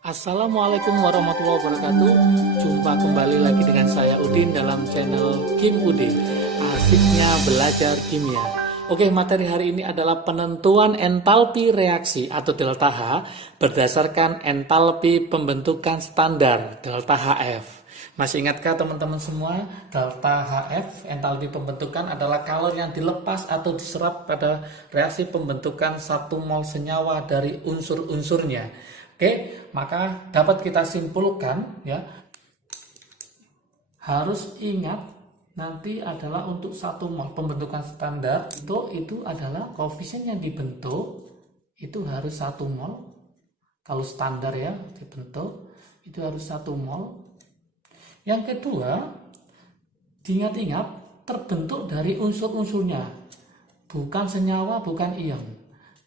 Assalamualaikum warahmatullahi wabarakatuh. Jumpa kembali lagi dengan saya Udin dalam channel Kim Udin. Asiknya belajar kimia. Oke, materi hari ini adalah penentuan entalpi reaksi atau delta H berdasarkan entalpi pembentukan standar delta HF. Masih ingatkah teman-teman semua, delta HF entalpi pembentukan adalah kalor yang dilepas atau diserap pada reaksi pembentukan 1 mol senyawa dari unsur-unsurnya. Oke, maka dapat kita simpulkan ya, harus ingat nanti adalah untuk 1 mol pembentukan standar itu adalah koefisien yang dibentuk itu harus 1 mol. Kalau standar ya dibentuk itu harus 1 mol. Yang kedua, diingat-ingat terbentuk dari unsur-unsurnya, bukan senyawa, bukan ion,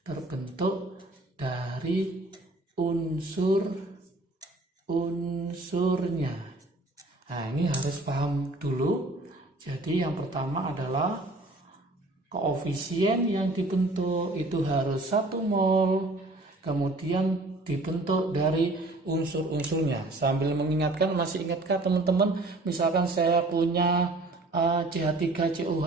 terbentuk dari unsur-unsurnya. Nah, ini harus paham dulu. Jadi yang pertama adalah koefisien yang dibentuk itu harus 1 mol. Kemudian dibentuk dari unsur-unsurnya. Sambil mengingatkan, masih ingatkah teman-teman? Misalkan saya punya CH3COH.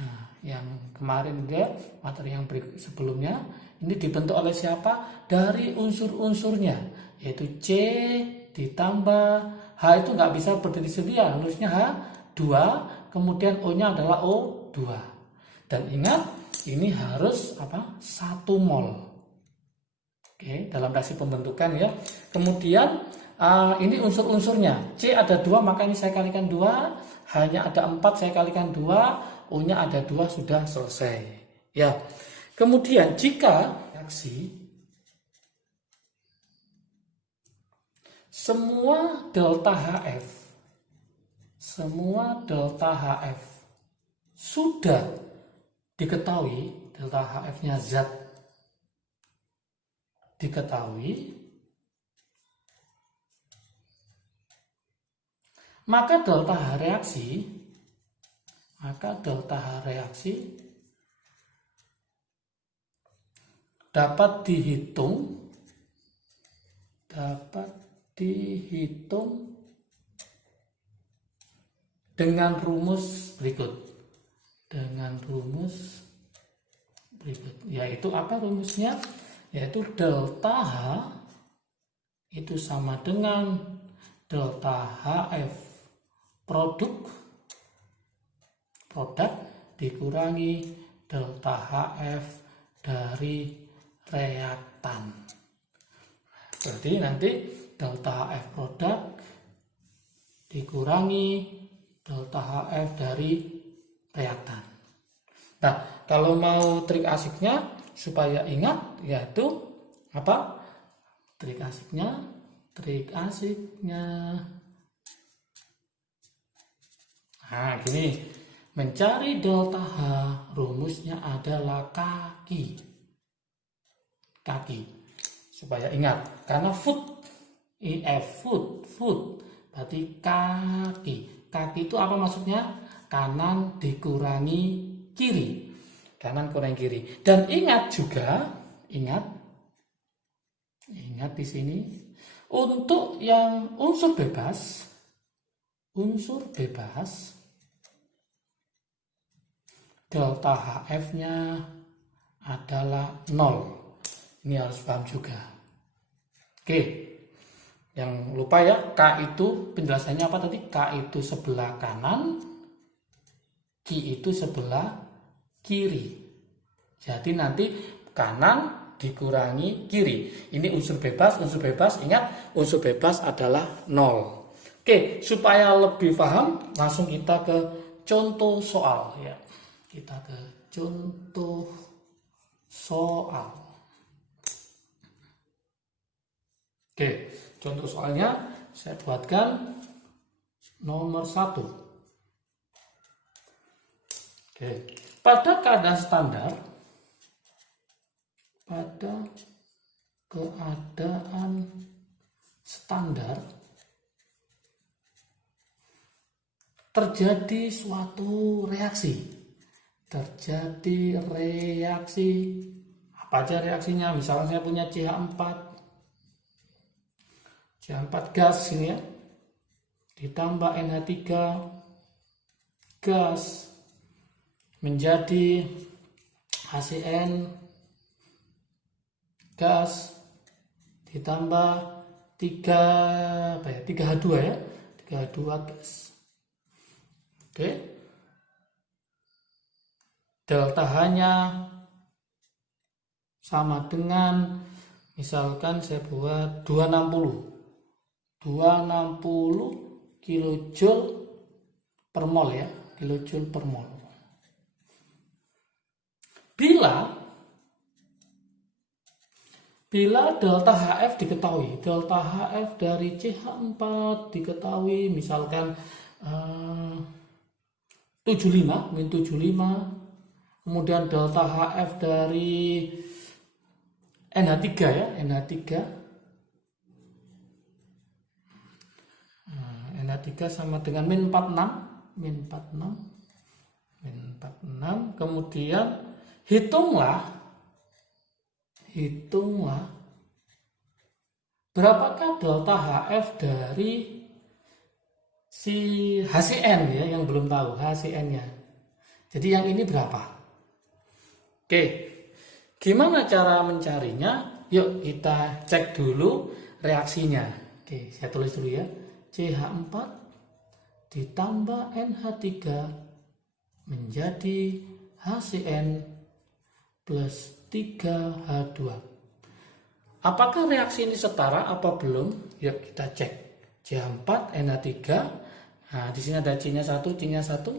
Nah, yang kemarin dia materi yang sebelumnya ini dibentuk oleh siapa? Dari unsur-unsurnya, yaitu C ditambah H itu nggak bisa berdiri sendiri, harusnya H2, kemudian O-nya adalah O2. Dan ingat, ini harus 1 mol. Oke, dalam reaksi pembentukan ya. Kemudian ini unsur-unsurnya. C ada 2, maka ini saya kalikan 2. H-nya ada 4, saya kalikan 2. O-nya ada 2, sudah selesai. Ya. Kemudian jika reaksi semua delta HF sudah diketahui, delta HF-nya zat diketahui, maka delta H reaksi dapat dihitung dengan rumus berikut. Yaitu apa rumusnya? Yaitu delta H itu sama dengan delta HF produk dikurangi delta HF dari reaktan. Jadi nanti delta HF produk dikurangi delta HF dari reaktan. Nah, kalau mau trik asiknya supaya ingat, yaitu apa? Trik asiknya nah gini, mencari delta H rumusnya adalah kaki supaya ingat, karena foot berarti kaki itu apa maksudnya? Kanan dikurangi kiri, dan ingat di sini untuk yang unsur bebas delta HF-nya adalah 0. Ini harus paham juga. Oke, yang lupa ya, K itu penjelasannya apa tadi? K itu sebelah kanan, Q itu sebelah kiri. Jadi nanti kanan dikurangi kiri. Ini unsur bebas, ingat unsur bebas adalah 0. Oke, supaya lebih paham, langsung kita ke contoh soal ya. Kita ke contoh soal. Oke, contoh soalnya saya buatkan nomor 1. Oke, pada keadaan standar terjadi suatu reaksi. Apa aja reaksinya? Misalnya saya punya CH4 CH4 gas ini ya, ditambah NH3 gas menjadi HCN gas ditambah 3H2 ya, 3H2 gas. Oke. Delta H-nya sama dengan, misalkan saya buat 260 kilojoule per mol ya, kilojoule per mol. Bila delta HF diketahui, delta HF dari CH4 diketahui, misalkan 75, min 75, kemudian delta HF dari NH3 ya, NH3 sama dengan min 46, kemudian hitunglah berapakah delta HF dari si HCN ya, yang belum tahu HCN-nya. Jadi yang ini berapa? Oke, gimana cara mencarinya? Yuk kita cek dulu reaksinya. Oke, saya tulis dulu ya. CH4 ditambah NH3 menjadi HCN plus 3H2. Apakah reaksi ini setara apa belum? Yuk kita cek. CH4 NH3. Nah, di sini ada C-nya 1, C-nya 1.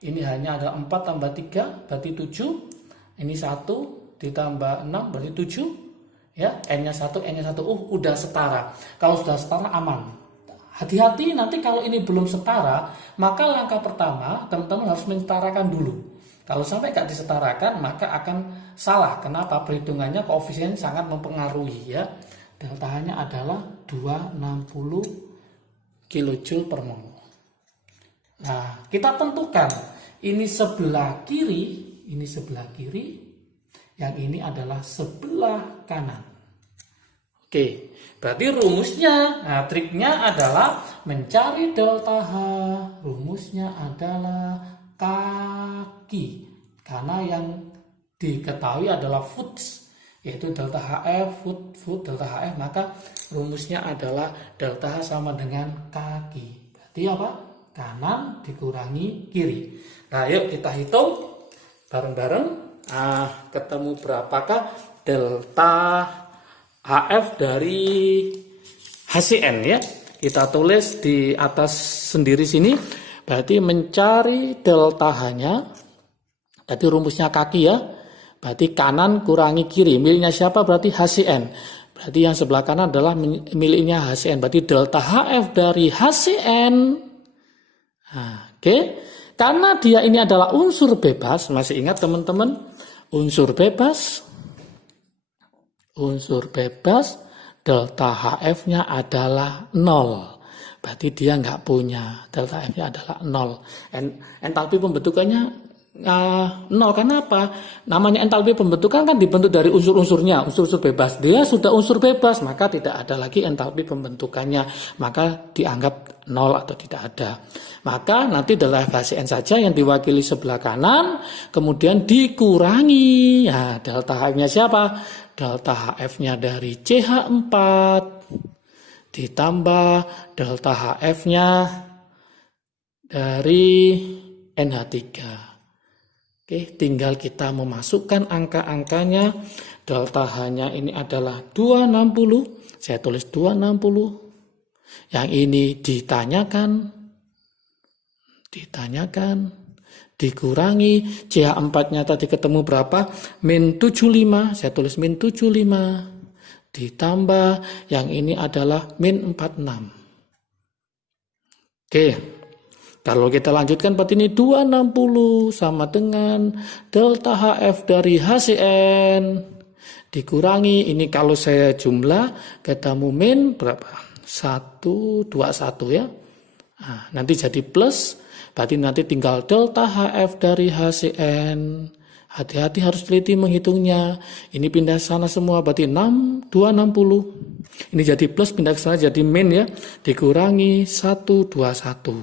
Ini hanya ada 4 tambah 3 berarti 7. Ini 1 ditambah 6 berarti 7. Ya, N-nya 1, N-nya 1. Udah setara. Kalau sudah setara aman. Hati-hati nanti kalau ini belum setara, maka langkah pertama teman-teman harus mensetarakan dulu. Kalau sampai gak disetarakan maka akan salah. Kenapa? Perhitungannya koefisien sangat mempengaruhi ya. Delta H-nya adalah 260 kilojoule per mol. Nah, kita tentukan ini sebelah kiri, yang ini adalah sebelah kanan. Oke, berarti rumusnya, nah triknya adalah mencari delta H. Rumusnya adalah kaki, karena yang diketahui adalah foots, yaitu delta HF, foot delta HF, maka rumusnya adalah delta H sama dengan kaki. Berarti apa? Kanan dikurangi kiri. Nah, yuk kita hitung bareng-bareng. Ketemu berapakah delta HF dari HCN ya? Kita tulis di atas sendiri sini. Berarti mencari delta H-nya, berarti rumusnya kaki ya, berarti kanan kurangi kiri. Miliknya siapa? Berarti HCN. Berarti yang sebelah kanan adalah miliknya HCN. Berarti delta HF dari HCN. Nah, oke. Karena dia ini adalah unsur bebas, masih ingat teman-teman? Unsur bebas, delta HF-nya adalah 0. Berarti dia nggak punya, delta F-nya adalah 0. Entalpi pembentukannya 0. Karena apa? Namanya entalpi pembentukan kan dibentuk dari unsur-unsurnya, unsur-unsur bebas. Dia sudah unsur bebas, maka tidak ada lagi entalpi pembentukannya. Maka dianggap 0 atau tidak ada. Maka nanti delta HCN saja yang diwakili sebelah kanan, kemudian dikurangi. Ya, delta HF-nya siapa? Delta HF-nya dari CH4. Ditambah delta HF-nya dari NH3. Oke, tinggal kita memasukkan angka-angkanya. Delta H-nya ini adalah 260. Saya tulis 260. Yang ini ditanyakan, dikurangi. CH4-nya tadi ketemu berapa? Min 75. Saya tulis min 75. Ditambah yang ini adalah min 46. Oke, kalau kita lanjutkan berarti ini 260 sama dengan delta HF dari HCN dikurangi, ini kalau saya jumlah ketemu min berapa? 121 ya. Nah, nanti jadi plus, berarti nanti tinggal delta HF dari HCN. Hati-hati harus teliti menghitungnya. Ini pindah sana semua berarti 260. Ini jadi plus, pindah ke sana jadi min ya. Dikurangi 121.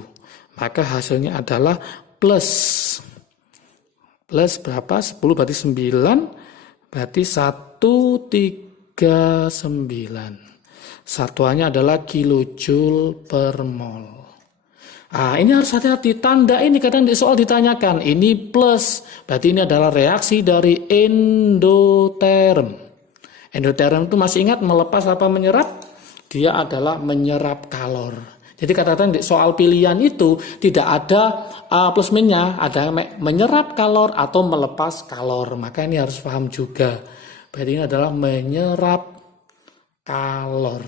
Maka hasilnya adalah plus. Plus berapa? 10 berarti 9. Berarti 139. Satuannya adalah kilojoule per mol. Ini harus hati-hati. Tanda ini kadang di soal ditanyakan. Ini plus. Berarti ini adalah reaksi dari endoterm. Endoterm itu masih ingat melepas apa menyerap? Dia adalah menyerap kalor. Jadi kadang-kadang di soal pilihan itu tidak ada plus minusnya, ada menyerap kalor atau melepas kalor. Maka ini harus paham juga. Berarti ini adalah menyerap kalor.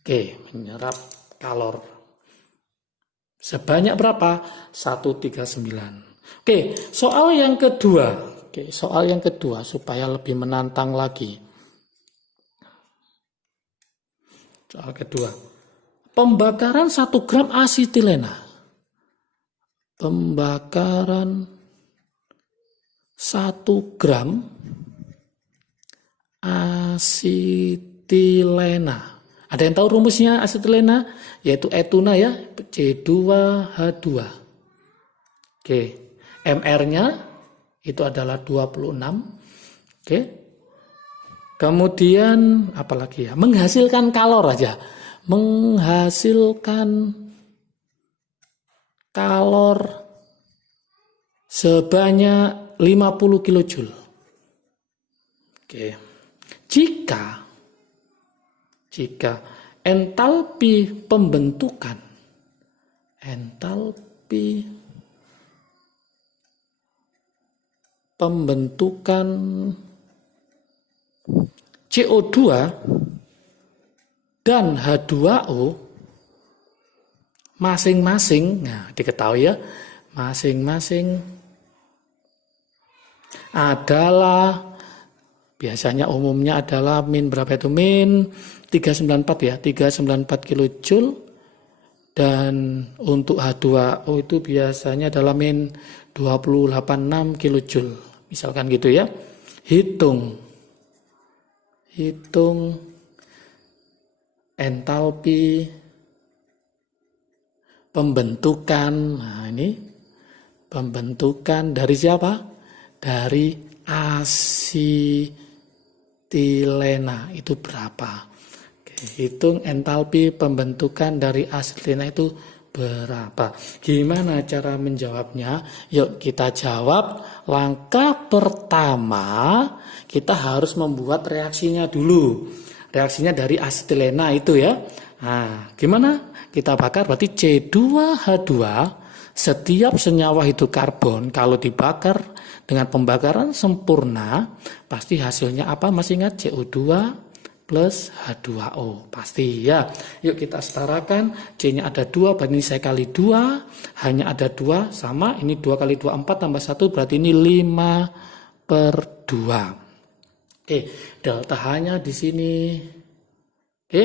Oke, menyerap kalor. Sebanyak berapa? 139. Oke, soal yang kedua. Soal yang kedua supaya lebih menantang lagi. Soal kedua. Pembakaran 1 gram asetilena. Pembakaran 1 gram asetilena. Ada yang tahu rumusnya asetilena? Yaitu etuna ya, C2H2. Oke, MR-nya itu adalah 26. Oke. Kemudian apalagi ya? Menghasilkan kalor aja. Menghasilkan kalor sebanyak 50 kilojoule. Oke. Jika entalpi pembentukan CO2 dan H2O masing-masing, diketahui ya, masing-masing adalah, biasanya umumnya adalah min berapa itu? Min 394 ya, 394 kilojoule. Dan untuk H2O itu biasanya adalah min 286 kilojoule. Misalkan gitu ya. Hitung entalpi pembentukan. Nah, ini pembentukan dari siapa? Dari asetilena itu berapa? Oke, hitung entalpi pembentukan dari asetilena itu berapa? Gimana cara menjawabnya? Yuk kita jawab. Langkah pertama kita harus membuat reaksinya dulu. Reaksinya dari asetilena itu ya. Nah, gimana? Kita bakar berarti C2H2. Setiap senyawa hidrokarbon kalau dibakar dengan pembakaran sempurna, pasti hasilnya apa? Masih ingat? CO2 plus H2O. Pasti ya. Yuk kita setarakan. C-nya ada 2, berarti ini saya kali 2. Hanya ada 2, sama. Ini 2 kali 2, 4, tambah 1, berarti ini 5/2. Oke, delta H-nya di sini. Oke.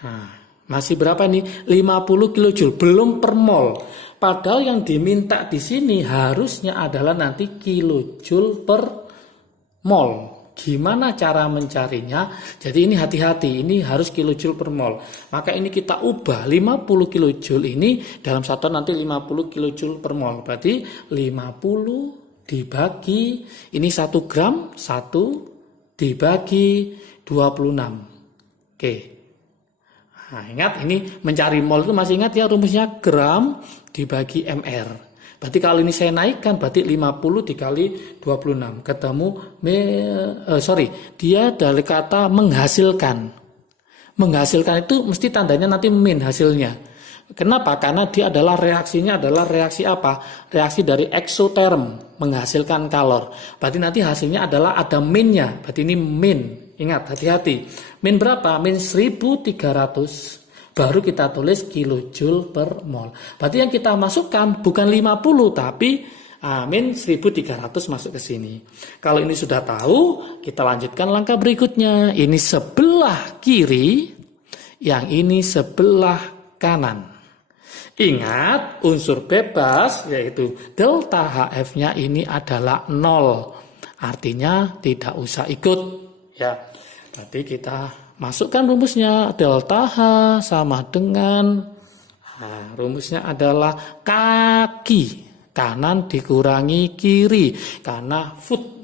Nah, masih berapa nih? 50 kilojoule, belum per mol. Padahal yang diminta di sini harusnya adalah nanti kilojoule per mol. Gimana cara mencarinya? Jadi ini hati-hati, ini harus kilojoule per mol. Maka ini kita ubah 50 kilojoule ini dalam satuan nanti 50 kilojoule per mol. Berarti 50 dibagi, ini 1 gram, 1 dibagi 26. Oke. Nah, ingat ini mencari mol itu masih ingat ya rumusnya gram dibagi mr. Berarti kalau ini saya naikkan berarti 50 dikali 26. Ketemu dia dari kata menghasilkan. Menghasilkan itu mesti tandanya nanti min hasilnya. Kenapa? Karena dia adalah reaksinya adalah reaksi apa? Reaksi dari eksoterm, menghasilkan kalor. Berarti nanti hasilnya adalah ada minnya. Berarti ini min. Ingat, hati-hati. Min berapa? Min 1300. Baru kita tulis kilojoule per mol. Berarti yang kita masukkan bukan 50 tapi min 1300 masuk ke sini. Kalau ini sudah tahu, kita lanjutkan langkah berikutnya. Ini sebelah kiri, yang ini sebelah kanan. Ingat, unsur bebas yaitu delta HF-nya ini adalah 0. Artinya tidak usah ikut ya. Berarti kita masukkan rumusnya. Delta H sama dengan, rumusnya adalah kaki kanan dikurangi kiri karena foot.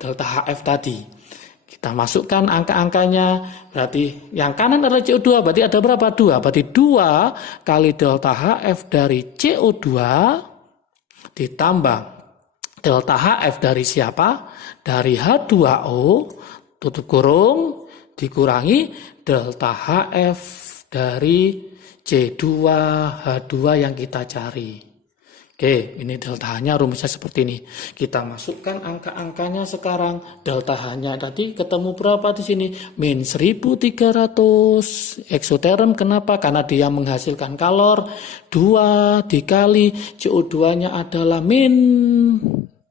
Delta HF tadi. Kita masukkan angka-angkanya. Berarti yang kanan adalah CO2. Berarti ada berapa? 2. Berarti 2 kali delta HF dari CO2 ditambah delta HF dari siapa? Dari H2O tutup kurung dikurangi delta HF dari C2H2 yang kita cari. Oke, ini delta H-nya rumusnya seperti ini. Kita masukkan angka-angkanya sekarang. Delta H-nya tadi ketemu berapa di sini? Min 1300 eksoterm. Kenapa? Karena dia menghasilkan kalor. 2 dikali CO2-nya adalah min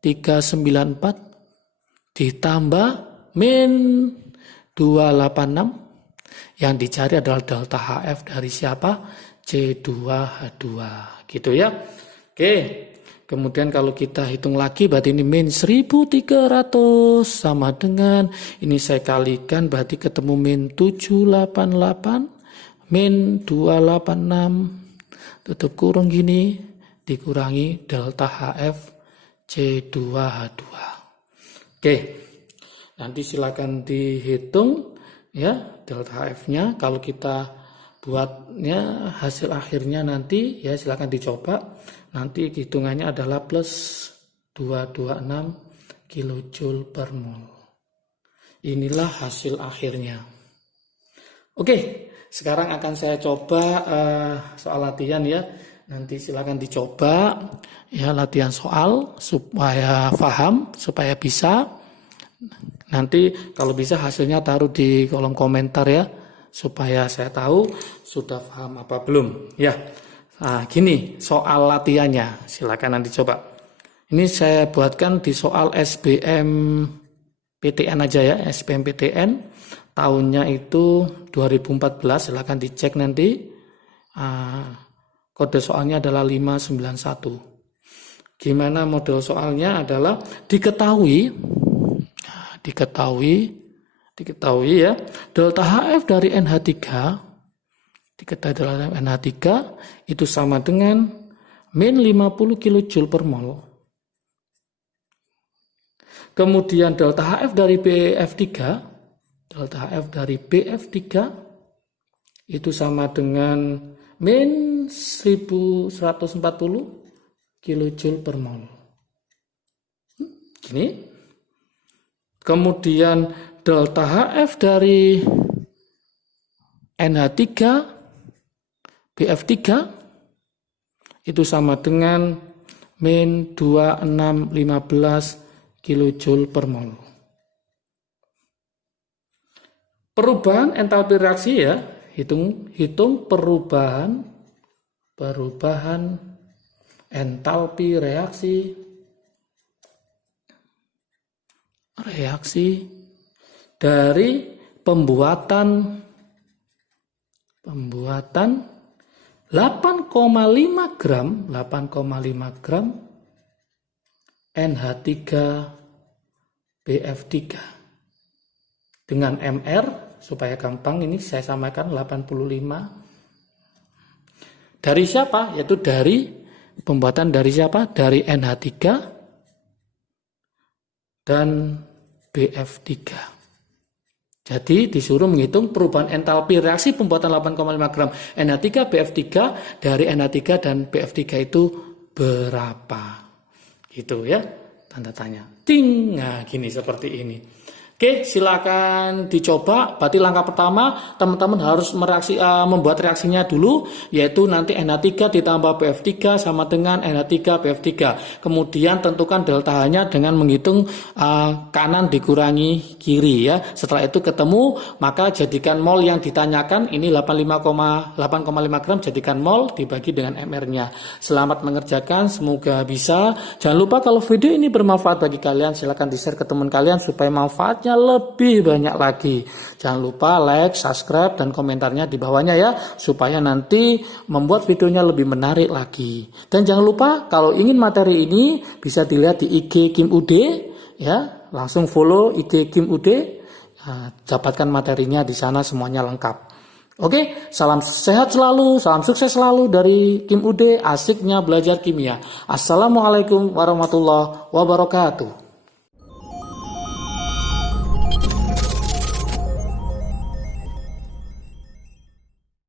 394 ditambah min 286. Yang dicari adalah delta HF dari siapa? C2H2. Gitu ya. Oke, kemudian kalau kita hitung lagi berarti ini min 1300 sama dengan, ini saya kalikan berarti ketemu min 788 min 286 tutup kurung gini dikurangi delta HF C2H2. Oke, nanti silakan dihitung ya delta HF-nya. Kalau kita buatnya hasil akhirnya nanti ya silakan dicoba. Nanti hitungannya adalah plus 226 kilojoule per mol. Inilah hasil akhirnya. Oke, sekarang akan saya coba soal latihan ya. Nanti silakan dicoba ya latihan soal supaya paham, supaya bisa. Nanti kalau bisa hasilnya taruh di kolom komentar ya, supaya saya tahu sudah paham apa belum ya. Nah, gini soal latihannya, silakan nanti coba. Ini saya buatkan di soal SBM PTN aja ya, SBM PTN. Tahunnya itu 2014, silakan dicek nanti. Kode soalnya adalah 591. Gimana model soalnya adalah diketahui ya, delta HF dari NH3 diketahui dalam NH3 itu sama dengan min 50 kJ per mol. Kemudian delta HF dari BF3 itu sama dengan min 1140 kJ per mol. Gini. Kemudian delta HF dari NH3 BF3 itu sama dengan min 2615 kJ per mol. Perubahan entalpi reaksi ya, hitung perubahan entalpi reaksi dari pembuatan 8,5 gram NH3 BF3 dengan MR, supaya gampang ini saya samakan 85. Dari siapa? Yaitu dari pembuatan dari siapa? Dari NH3 dan BF3. Jadi disuruh menghitung perubahan entalpi reaksi pembuatan 8,5 gram NH3 BF3 dari NH3 dan BF3 itu berapa? Gitu ya, tanda tanya. Ting, nah gini seperti ini. Oke, silakan dicoba. Berarti langkah pertama teman-teman harus membuat reaksinya dulu, yaitu nanti NH3 ditambah BF3 sama dengan NH3 BF3. Kemudian tentukan delta H-nya dengan menghitung kanan dikurangi kiri ya. Setelah itu ketemu, maka jadikan mol yang ditanyakan ini 8,5 gram, jadikan mol dibagi dengan MR-nya. Selamat mengerjakan, semoga bisa. Jangan lupa kalau video ini bermanfaat bagi kalian, silakan di-share ke teman kalian supaya manfaat lebih banyak lagi. Jangan lupa like, subscribe, dan komentarnya di bawahnya ya, supaya nanti membuat videonya lebih menarik lagi. Dan jangan lupa kalau ingin materi ini bisa dilihat di IG Kim Ude ya, langsung follow IG Kim Ude. dapatkan materinya di sana, semuanya lengkap. Oke, salam sehat selalu, salam sukses selalu dari Kim UD, asiknya belajar kimia. Assalamualaikum warahmatullahi wabarakatuh.